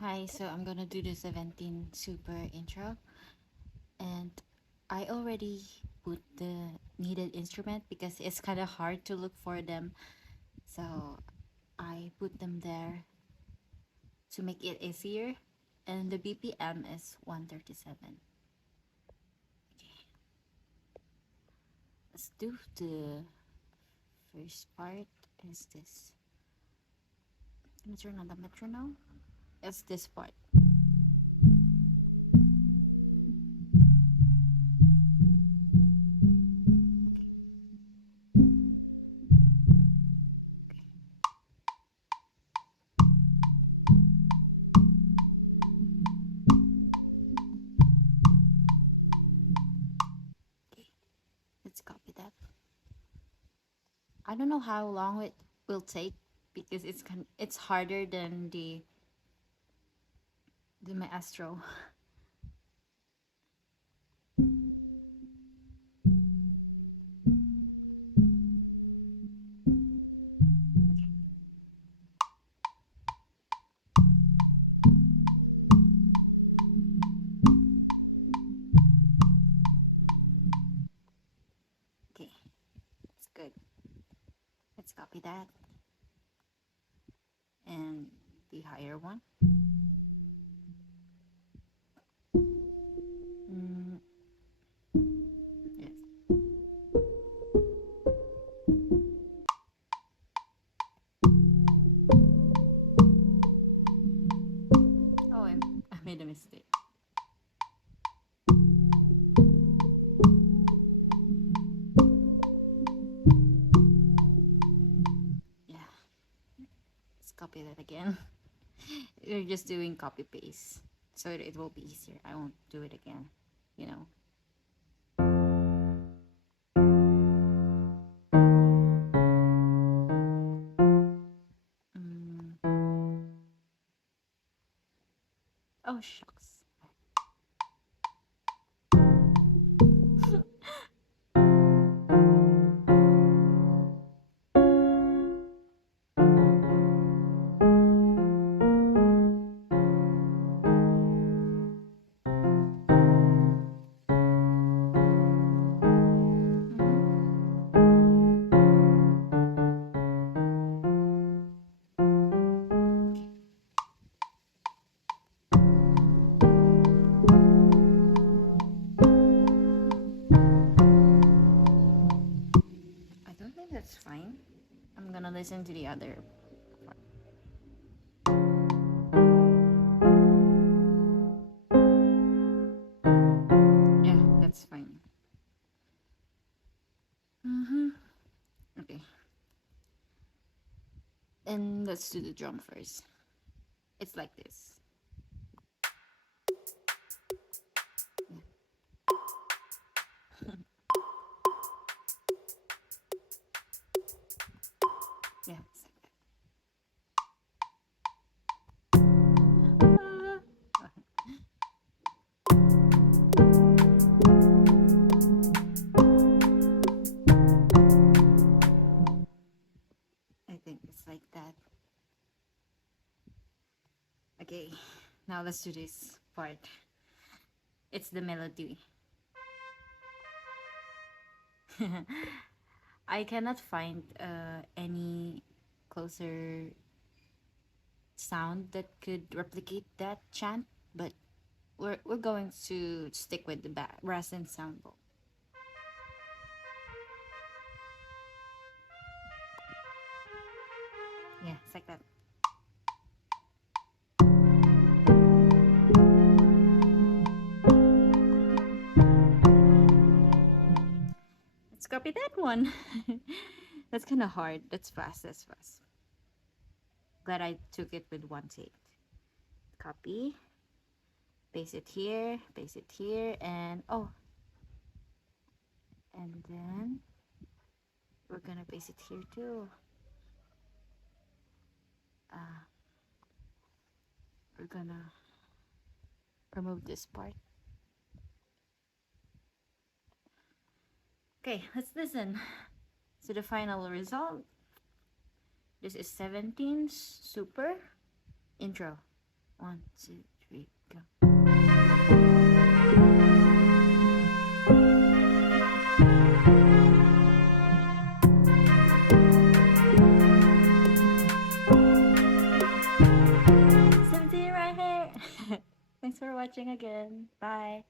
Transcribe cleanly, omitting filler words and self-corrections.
Hi, so I'm gonna do the 17 super intro, and I already put the needed instrument because it's kind of hard to look for them, so I put them there to make it easier, and the BPM is 137. Okay, let's do the first part. Is this? Let me turn on the metronome. It's this part. Okay, let's copy that. I don't know how long it will take because it's harder than the maestro. Okay, it's good. Let's copy that and the higher one. Mm, yes. Oh, I made a mistake. Yeah, let's copy that again. We're just doing copy paste, so it will be easier. I won't do it again. You know. Mm. Oh shucks. Mhm. I don't think that's fine. I'm gonna listen to the other part. Yeah, that's fine. Mm-hmm. Okay, and let's do the drum first. It's like this. Yeah, it's like that. I think it's like that. Okay, now let's do this part. It's the melody. I cannot find any closer sound that could replicate that chant, but we're going to stick with the brass ensemble. Yeah, it's like that. Let's copy that one. That's kind of hard. That's fast. That's fast. Glad I took it with one take. Copy, paste it here, and oh, and then we're gonna paste it here too. Uh, we're gonna remove this part. Okay, let's listen to the final result. This is 17 super intro. One, two, three, go. Seventeen right here. Thanks for watching again. Bye.